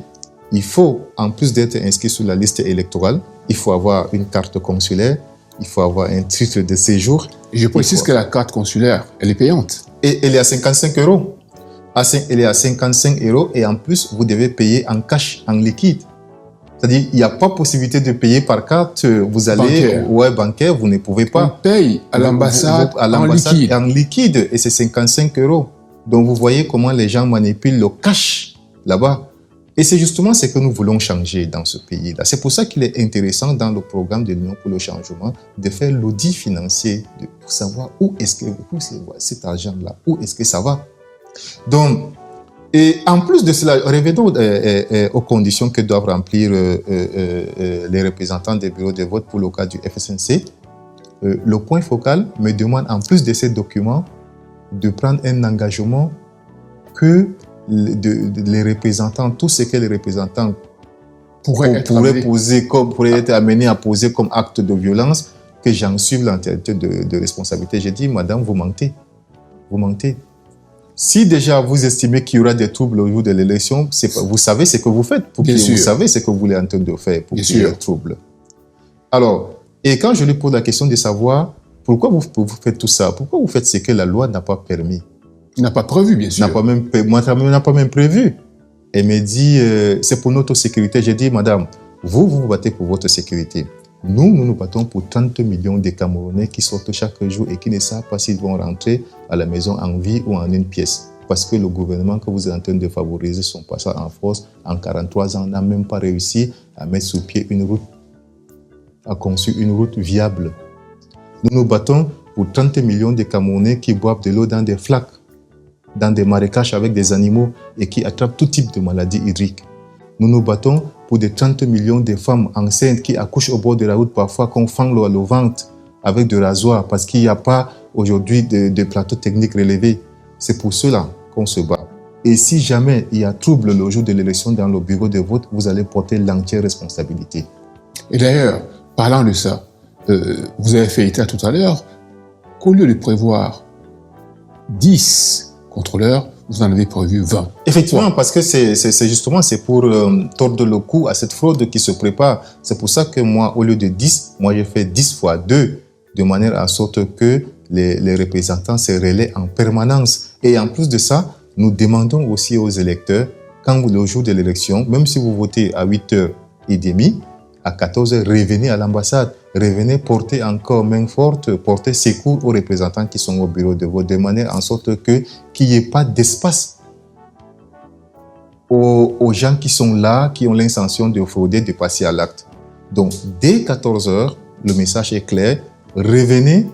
il faut, en plus d'être inscrit sur la liste électorale, il faut avoir une carte consulaire, il faut avoir un titre de séjour. Et je précise que la carte consulaire, elle est payante. Et elle est à 55 €. Elle est à 55 € et en plus, vous devez payer en cash, en liquide. C'est-à-dire, il n'y a pas possibilité de payer par carte. Vous allez, bancaire, vous ne pouvez pas. On paye à l'ambassade en liquide. Et c'est 55 €. Donc, vous voyez comment les gens manipulent le cash là-bas. Et c'est justement ce que nous voulons changer dans ce pays-là. C'est pour ça qu'il est intéressant dans le programme de l'Union pour le changement de faire l'audit financier pour savoir où est-ce que cet argent-là, où est-ce que ça va. Donc, et en plus de cela, revenons aux conditions que doivent remplir les représentants des bureaux de vote pour le cas du FSNC. Le point focal me demande, en plus de ces documents, de prendre un engagement que les représentants, tout ce que les représentants pourraient être amenés à poser comme acte de violence, que j'en suive l'entièreté de responsabilité. J'ai dit, madame, vous mentez. Vous mentez. Si déjà vous estimez qu'il y aura des troubles au jour de l'élection, vous savez ce que vous faites. Vous savez ce que vous êtes en train de faire pour qu'il y ait des troubles. Alors, et quand je lui pose la question de savoir pourquoi vous faites tout ça, pourquoi vous faites ce que la loi n'a pas permis, n'a pas prévu, bien sûr. N'a pas même prévu. Elle me dit, c'est pour notre sécurité. J'ai dit, madame, vous vous battez pour votre sécurité. Nous nous battons pour 30 millions de Camerounais qui sortent chaque jour et qui ne savent pas s'ils vont rentrer à la maison en vie ou en une pièce. Parce que le gouvernement que vous êtes en train de favoriser son passage en force en 43 ans n'a même pas réussi à mettre sur pied une route, a conçu une route viable. Nous nous battons pour 30 millions de Camerounais qui boivent de l'eau dans des flaques, dans des marécages avec des animaux et qui attrapent tout type de maladies hydriques. Nous nous battons pour des 30 millions de femmes enceintes qui accouchent au bord de la route, parfois qu'on fend le ventre avec de rasoirs parce qu'il n'y a pas aujourd'hui de plateau technique relevé. C'est pour cela qu'on se bat. Et si jamais il y a trouble le jour de l'élection dans le bureau de vote, vous allez porter l'entière responsabilité. Et d'ailleurs, parlant de ça, vous avez fait état tout à l'heure qu'au lieu de prévoir 10 contrôleurs, vous en avez prévu 20. Effectivement, parce que c'est justement pour tordre le cou à cette fraude qui se prépare. C'est pour ça que moi, au lieu de 10, moi j'ai fait 10 fois 2, de manière à sorte que les représentants se relaient en permanence. Et en plus de ça, nous demandons aussi aux électeurs, quand le jour de l'élection, même si vous votez à 8h30, à 14h, revenez à l'ambassade, revenez porter encore main forte, porter secours aux représentants qui sont au bureau de vote, de manière en sorte qu'il n'y ait pas d'espace aux gens qui sont là, qui ont l'intention de frauder, de passer à l'acte. Donc, dès 14h, le message est clair, revenez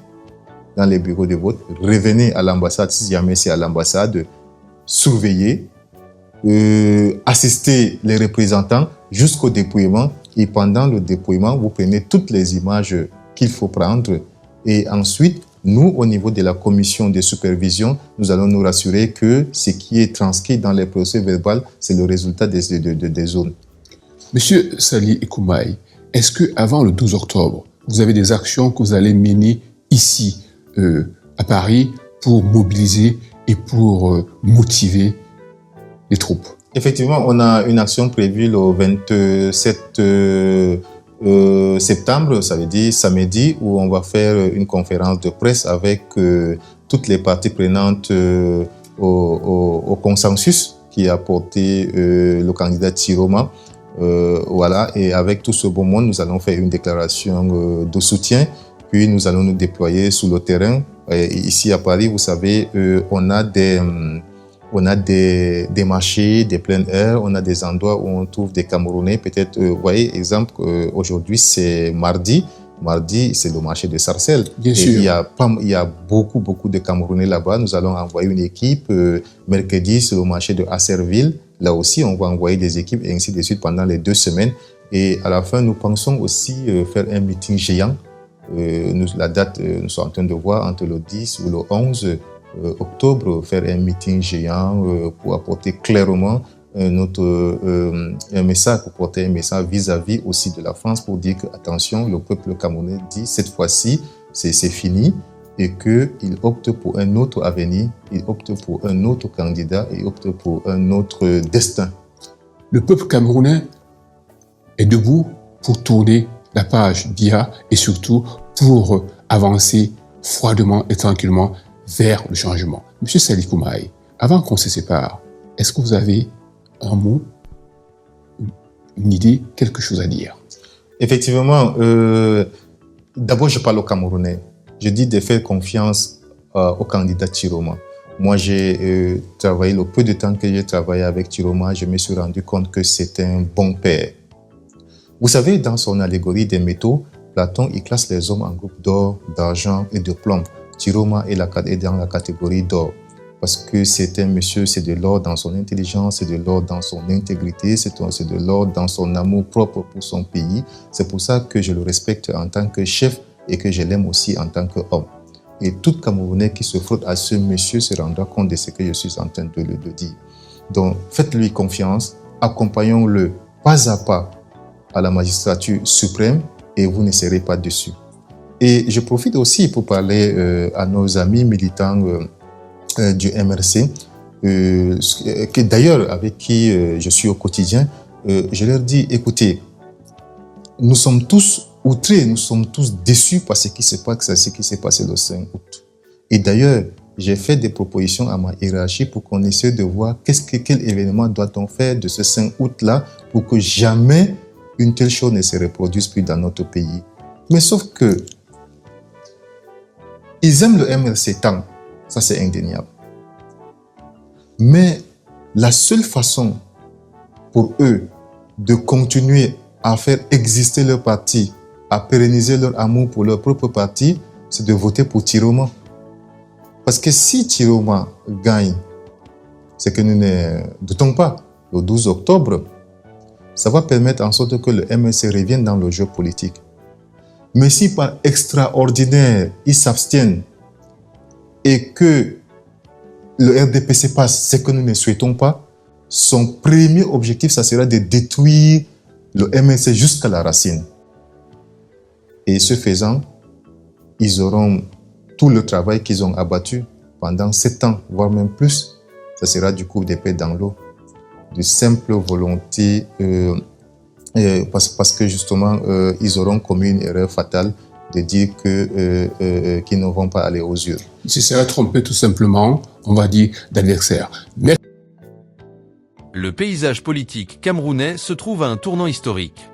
dans les bureaux de vote, revenez à l'ambassade, si jamais c'est à l'ambassade, surveillez, assistez les représentants jusqu'au dépouillement. Et pendant le dépouillement, vous prenez toutes les images qu'il faut prendre. Et ensuite, nous, au niveau de la commission de supervision, nous allons nous rassurer que ce qui est transcrit dans les procès verbales, c'est le résultat des zones. Monsieur Sali Ekoumaï, est-ce qu'avant le 12 octobre, vous avez des actions que vous allez mener ici, à Paris, pour mobiliser et pour motiver les troupes? Effectivement, on a une action prévue le 27 septembre, ça veut dire samedi, où on va faire une conférence de presse avec toutes les parties prenantes au consensus qui a porté le candidat Tiroma. Voilà, et avec tout ce beau monde, nous allons faire une déclaration de soutien, puis nous allons nous déployer sur le terrain. Et ici à Paris, vous savez, on a des marchés, des plein air, on a des endroits où on trouve des Camerounais. Peut-être, vous voyez, exemple, aujourd'hui c'est mardi. Mardi, c'est le marché de Sarcelles. Bien sûr. Il y a beaucoup de Camerounais là-bas. Nous allons envoyer une équipe. Mercredi, c'est le marché de Asserville. Là aussi, on va envoyer des équipes et ainsi de suite pendant les 2 semaines. Et à la fin, nous pensons aussi faire un meeting géant. La date, nous sommes en train de voir entre le 10 ou le 11 octobre, faire un meeting géant pour apporter clairement un message, pour porter un message vis-à-vis aussi de la France pour dire que, attention, le peuple camerounais dit cette fois-ci, c'est fini et qu'il opte pour un autre avenir, il opte pour un autre candidat, il opte pour un autre destin. Le peuple camerounais est debout pour tourner la page Biya et surtout pour avancer froidement et tranquillement vers le changement. Monsieur Sali Koumaï, avant qu'on se sépare, est-ce que vous avez un mot, une idée, quelque chose à dire? Effectivement, d'abord je parle aux Camerounais. Je dis de faire confiance au candidat Chiroma. Moi, j'ai travaillé, le peu de temps que j'ai travaillé avec Chiroma, je me suis rendu compte que c'est un bon père. Vous savez, dans son allégorie des métaux, Platon, il classe les hommes en groupe d'or, d'argent et de plomb. Chiroma est dans la catégorie d'or. Parce que c'est un monsieur, c'est de l'or dans son intelligence, c'est de l'or dans son intégrité, c'est de l'or dans son amour propre pour son pays. C'est pour ça que je le respecte en tant que chef et que je l'aime aussi en tant qu'homme. Et tout Camerounais qui se frotte à ce monsieur se rendra compte de ce que je suis en train de dire. Donc, faites-lui confiance, accompagnons-le pas à pas à la magistrature suprême et vous ne serez pas déçus. Et je profite aussi pour parler à nos amis militants du MRC, d'ailleurs avec qui je suis au quotidien. Je leur dis, écoutez, nous sommes tous outrés, nous sommes tous déçus par ce qui s'est passé le 5 août. Et d'ailleurs, j'ai fait des propositions à ma hiérarchie pour qu'on essaie de voir quel événement doit-on faire de ce 5 août-là pour que jamais une telle chose ne se reproduise plus dans notre pays. Mais sauf que ils aiment le MRC tant, ça c'est indéniable. Mais la seule façon pour eux de continuer à faire exister leur parti, à pérenniser leur amour pour leur propre parti, c'est de voter pour Chiroma. Parce que si Chiroma gagne, ce que nous ne doutons pas, le 12 octobre, ça va permettre en sorte que le MRC revienne dans le jeu politique. Mais si par extraordinaire, ils s'abstiennent et que le RDPC passe, ce que nous ne souhaitons pas, son premier objectif, ça sera de détruire le MRC jusqu'à la racine. Et ce faisant, ils auront tout le travail qu'ils ont abattu pendant 7 ans, voire même plus. Ça sera du coup d'épée dans l'eau, de simple volonté, parce que justement, ils auront commis une erreur fatale de dire qu'ils ne vont pas aller aux urnes. Ils se seraient trompés tout simplement, on va dire, d'adversaire. Mais... Le paysage politique camerounais se trouve à un tournant historique.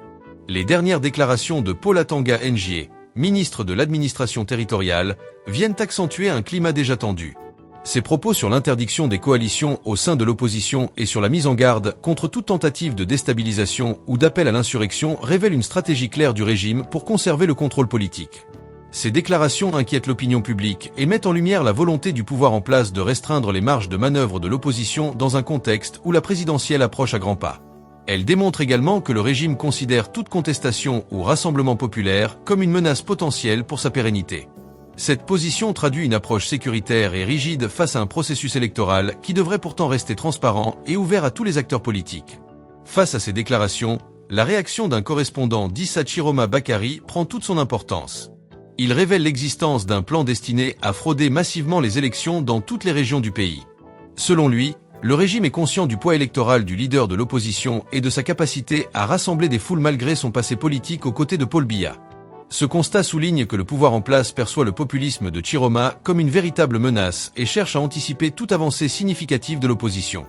Les dernières déclarations de Paul Atanga Ngié, ministre de l'administration territoriale, viennent accentuer un climat déjà tendu. Ses propos sur l'interdiction des coalitions au sein de l'opposition et sur la mise en garde contre toute tentative de déstabilisation ou d'appel à l'insurrection révèlent une stratégie claire du régime pour conserver le contrôle politique. Ces déclarations inquiètent l'opinion publique et mettent en lumière la volonté du pouvoir en place de restreindre les marges de manœuvre de l'opposition dans un contexte où la présidentielle approche à grands pas. Elles démontrent également que le régime considère toute contestation ou rassemblement populaire comme une menace potentielle pour sa pérennité. Cette position traduit une approche sécuritaire et rigide face à un processus électoral qui devrait pourtant rester transparent et ouvert à tous les acteurs politiques. Face à ces déclarations, la réaction d'un correspondant d'Issa Chiroma Bakary prend toute son importance. Il révèle l'existence d'un plan destiné à frauder massivement les élections dans toutes les régions du pays. Selon lui, le régime est conscient du poids électoral du leader de l'opposition et de sa capacité à rassembler des foules malgré son passé politique aux côtés de Paul Biya. Ce constat souligne que le pouvoir en place perçoit le populisme de Chiroma comme une véritable menace et cherche à anticiper toute avancée significative de l'opposition.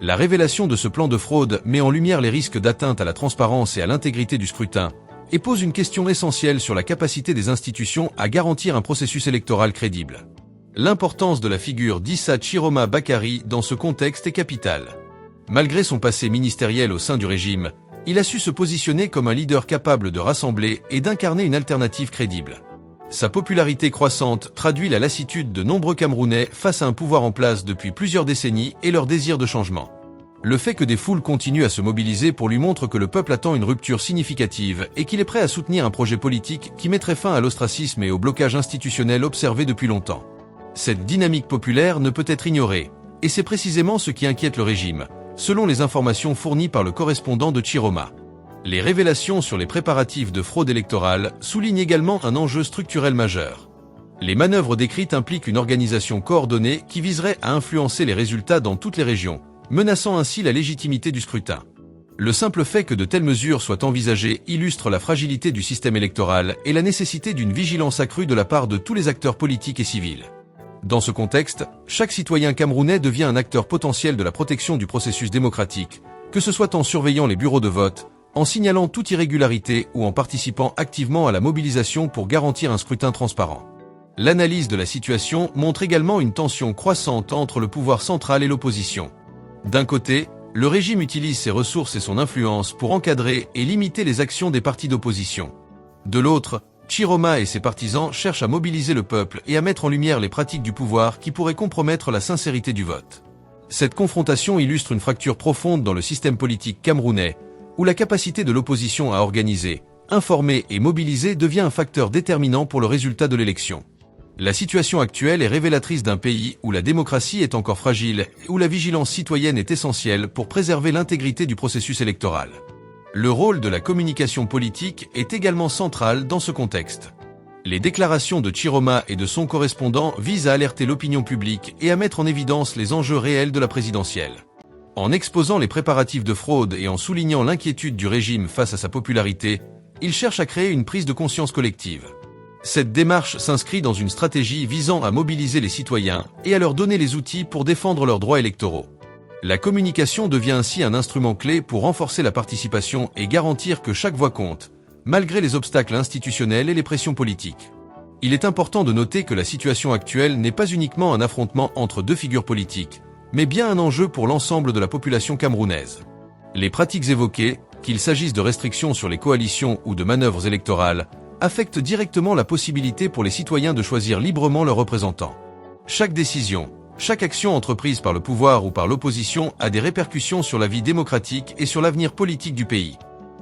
La révélation de ce plan de fraude met en lumière les risques d'atteinte à la transparence et à l'intégrité du scrutin et pose une question essentielle sur la capacité des institutions à garantir un processus électoral crédible. L'importance de la figure d'Issa Chiroma Bakary dans ce contexte est capitale. Malgré son passé ministériel au sein du régime, il a su se positionner comme un leader capable de rassembler et d'incarner une alternative crédible. Sa popularité croissante traduit la lassitude de nombreux Camerounais face à un pouvoir en place depuis plusieurs décennies et leur désir de changement. Le fait que des foules continuent à se mobiliser pour lui montre que le peuple attend une rupture significative et qu'il est prêt à soutenir un projet politique qui mettrait fin à l'ostracisme et au blocage institutionnel observé depuis longtemps. Cette dynamique populaire ne peut être ignorée, et c'est précisément ce qui inquiète le régime, selon les informations fournies par le correspondant de Chiroma. Les révélations sur les préparatifs de fraude électorale soulignent également un enjeu structurel majeur. Les manœuvres décrites impliquent une organisation coordonnée qui viserait à influencer les résultats dans toutes les régions, menaçant ainsi la légitimité du scrutin. Le simple fait que de telles mesures soient envisagées illustre la fragilité du système électoral et la nécessité d'une vigilance accrue de la part de tous les acteurs politiques et civils. Dans ce contexte, chaque citoyen camerounais devient un acteur potentiel de la protection du processus démocratique, que ce soit en surveillant les bureaux de vote, en signalant toute irrégularité ou en participant activement à la mobilisation pour garantir un scrutin transparent. L'analyse de la situation montre également une tension croissante entre le pouvoir central et l'opposition. D'un côté, le régime utilise ses ressources et son influence pour encadrer et limiter les actions des partis d'opposition. De l'autre, Chiroma et ses partisans cherchent à mobiliser le peuple et à mettre en lumière les pratiques du pouvoir qui pourraient compromettre la sincérité du vote. Cette confrontation illustre une fracture profonde dans le système politique camerounais, où la capacité de l'opposition à organiser, informer et mobiliser devient un facteur déterminant pour le résultat de l'élection. La situation actuelle est révélatrice d'un pays où la démocratie est encore fragile et où la vigilance citoyenne est essentielle pour préserver l'intégrité du processus électoral. Le rôle de la communication politique est également central dans ce contexte. Les déclarations de Chiroma et de son correspondant visent à alerter l'opinion publique et à mettre en évidence les enjeux réels de la présidentielle. En exposant les préparatifs de fraude et en soulignant l'inquiétude du régime face à sa popularité, il cherche à créer une prise de conscience collective. Cette démarche s'inscrit dans une stratégie visant à mobiliser les citoyens et à leur donner les outils pour défendre leurs droits électoraux. La communication devient ainsi un instrument clé pour renforcer la participation et garantir que chaque voix compte, malgré les obstacles institutionnels et les pressions politiques. Il est important de noter que la situation actuelle n'est pas uniquement un affrontement entre deux figures politiques, mais bien un enjeu pour l'ensemble de la population camerounaise. Les pratiques évoquées, qu'il s'agisse de restrictions sur les coalitions ou de manœuvres électorales, affectent directement la possibilité pour les citoyens de choisir librement leurs représentants. Chaque décision, chaque action entreprise par le pouvoir ou par l'opposition a des répercussions sur la vie démocratique et sur l'avenir politique du pays.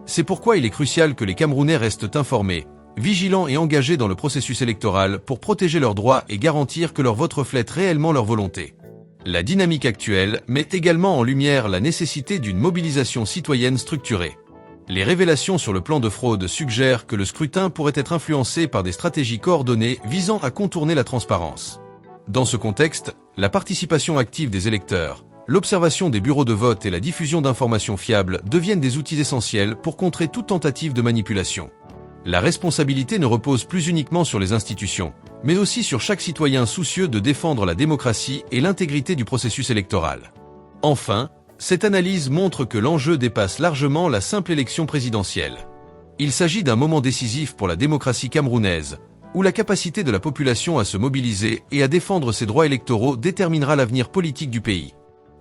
C'est pourquoi il est crucial que les Camerounais restent informés, vigilants et engagés dans le processus électoral pour protéger leurs droits et garantir que leur vote reflète réellement leur volonté. La dynamique actuelle met également en lumière la nécessité d'une mobilisation citoyenne structurée. Les révélations sur le plan de fraude suggèrent que le scrutin pourrait être influencé par des stratégies coordonnées visant à contourner la transparence. Dans ce contexte, la participation active des électeurs, l'observation des bureaux de vote et la diffusion d'informations fiables deviennent des outils essentiels pour contrer toute tentative de manipulation. La responsabilité ne repose plus uniquement sur les institutions, mais aussi sur chaque citoyen soucieux de défendre la démocratie et l'intégrité du processus électoral. Enfin, cette analyse montre que l'enjeu dépasse largement la simple élection présidentielle. Il s'agit d'un moment décisif pour la démocratie camerounaise, où la capacité de la population à se mobiliser et à défendre ses droits électoraux déterminera l'avenir politique du pays.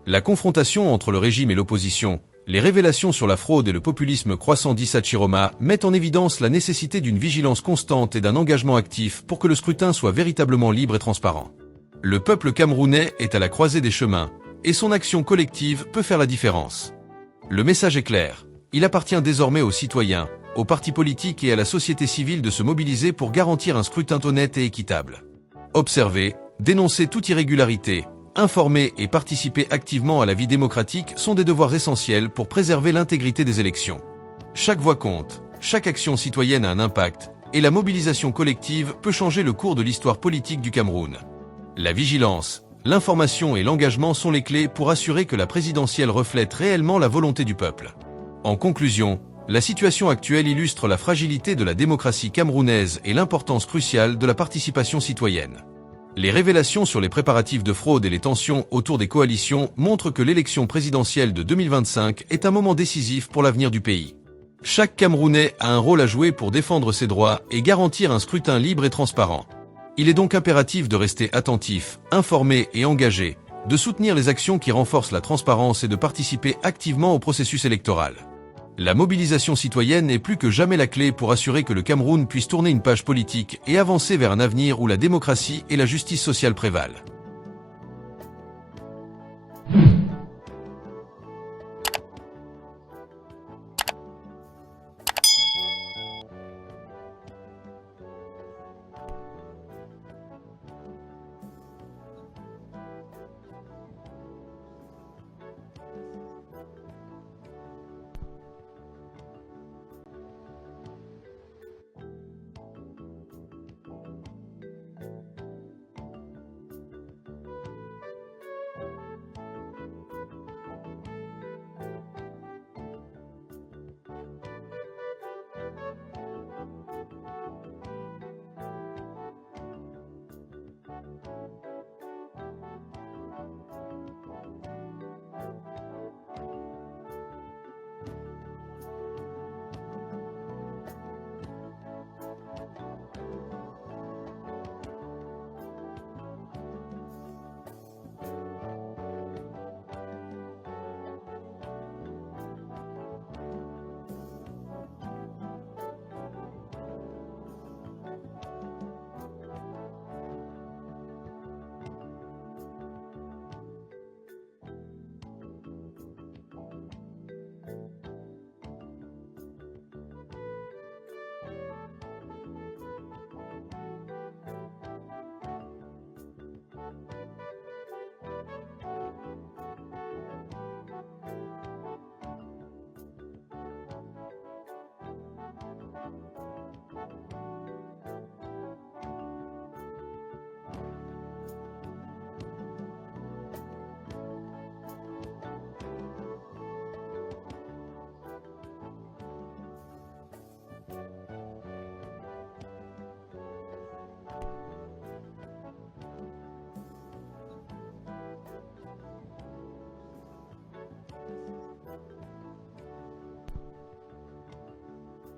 La confrontation entre le régime et l'opposition, les révélations sur la fraude et le populisme croissant d'Issa Chiroma mettent en évidence la nécessité d'une vigilance constante et d'un engagement actif pour que le scrutin soit véritablement libre et transparent. Le peuple camerounais est à la croisée des chemins, et son action collective peut faire la différence. Le message est clair, il appartient désormais aux citoyens, aux partis politiques et à la société civile de se mobiliser pour garantir un scrutin honnête et équitable. Observer, dénoncer toute irrégularité, informer et participer activement à la vie démocratique sont des devoirs essentiels pour préserver l'intégrité des élections. Chaque voix compte, chaque action citoyenne a un impact, et la mobilisation collective peut changer le cours de l'histoire politique du Cameroun. La vigilance, l'information et l'engagement sont les clés pour assurer que la présidentielle reflète réellement la volonté du peuple. En conclusion, la situation actuelle illustre la fragilité de la démocratie camerounaise et l'importance cruciale de la participation citoyenne. Les révélations sur les préparatifs de fraude et les tensions autour des coalitions montrent que l'élection présidentielle de 2025 est un moment décisif pour l'avenir du pays. Chaque Camerounais a un rôle à jouer pour défendre ses droits et garantir un scrutin libre et transparent. Il est donc impératif de rester attentif, informé et engagé, de soutenir les actions qui renforcent la transparence et de participer activement au processus électoral. La mobilisation citoyenne est plus que jamais la clé pour assurer que le Cameroun puisse tourner une page politique et avancer vers un avenir où la démocratie et la justice sociale prévalent.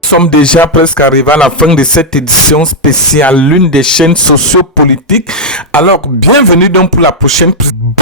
sommes déjà presque arrivés à la fin de cette édition spéciale, l'une des chaînes sociopolitiques. Alors, bienvenue donc pour la prochaine.